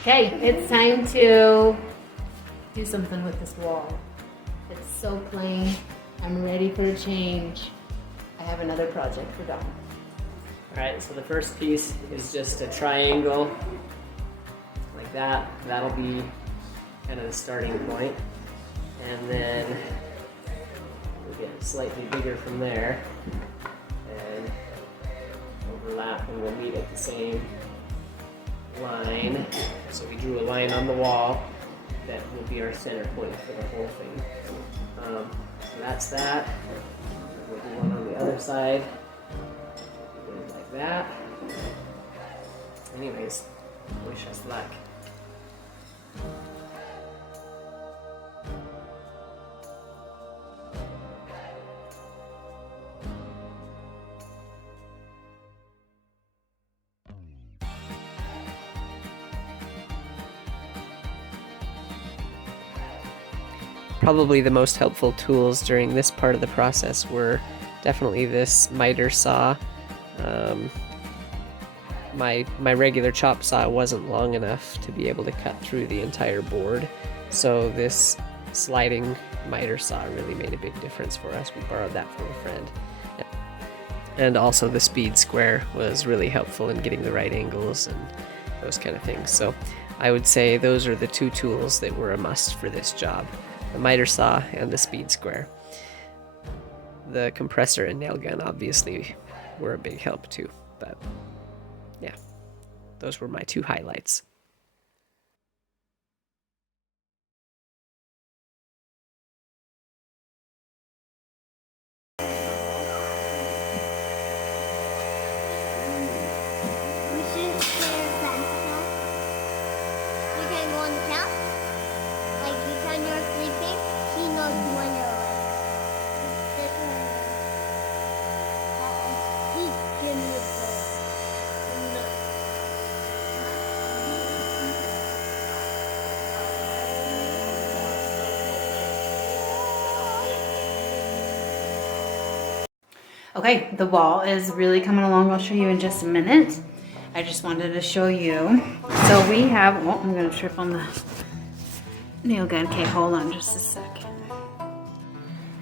Okay, it's time to do something with this wall. It's so plain. I'm ready for a change. I have another project for Dawn. Alright, so the first piece is just a triangle like that. That'll be kind of the starting point. And then we'll get slightly bigger from there and overlap, and we'll meet at the same line. So we drew a line on the wall that will be our center point for the whole thing. So that's that. We'll do one on the other side. Like that. Anyways, wish us luck. Probably the most helpful tools during this part of the process were definitely this miter saw. My regular chop saw wasn't long enough to be able to cut through the entire board, so this sliding miter saw really made a big difference for us. We borrowed that from a friend. And also the speed square was really helpful in getting the right angles and those kind of things. So I would say those are the two tools that were a must for this job: the miter saw and the speed square. The compressor and nail gun obviously were a big help too, but yeah, those were my two highlights. Okay, the wall is really coming along. I'll show you in just a minute. I just wanted to show you. So we have, oh, I'm gonna trip on the nail gun. Okay, hold on just a second.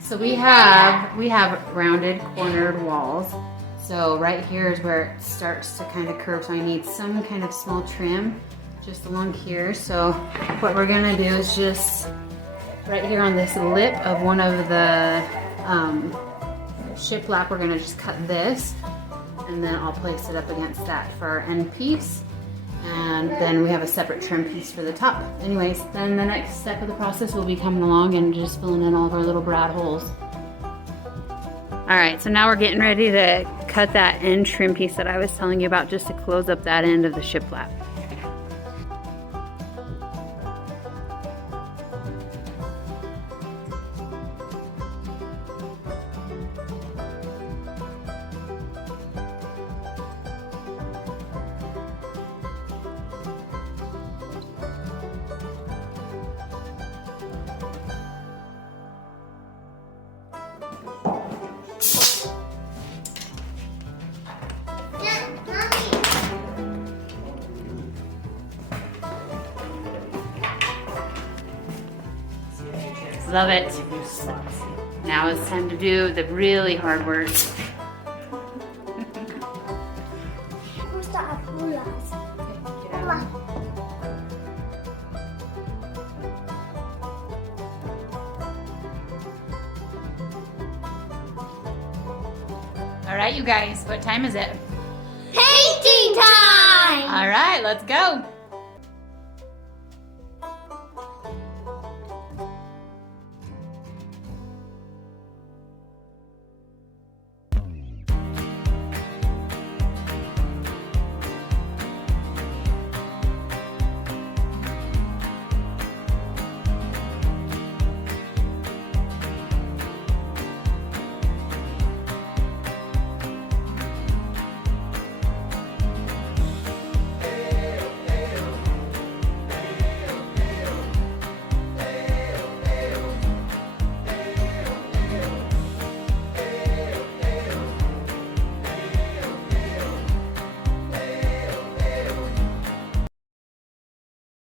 So we have rounded cornered walls. So right here is where it starts to kind of curve. So I need some kind of small trim just along here. So what we're gonna do is just right here on this lip of one of the shiplap, we're gonna just cut this, and then I'll place it up against that for our end piece, and then we have a separate trim piece for the top. Anyways, then the next step of the process will be coming along and just filling in all of our little brad holes. All right, so now we're getting ready to cut that end trim piece that I was telling you about, just to close up that end of the shiplap. Love it. Now it's time to do the really hard work. All right, you guys, what time is it? Painting time! All right, let's go.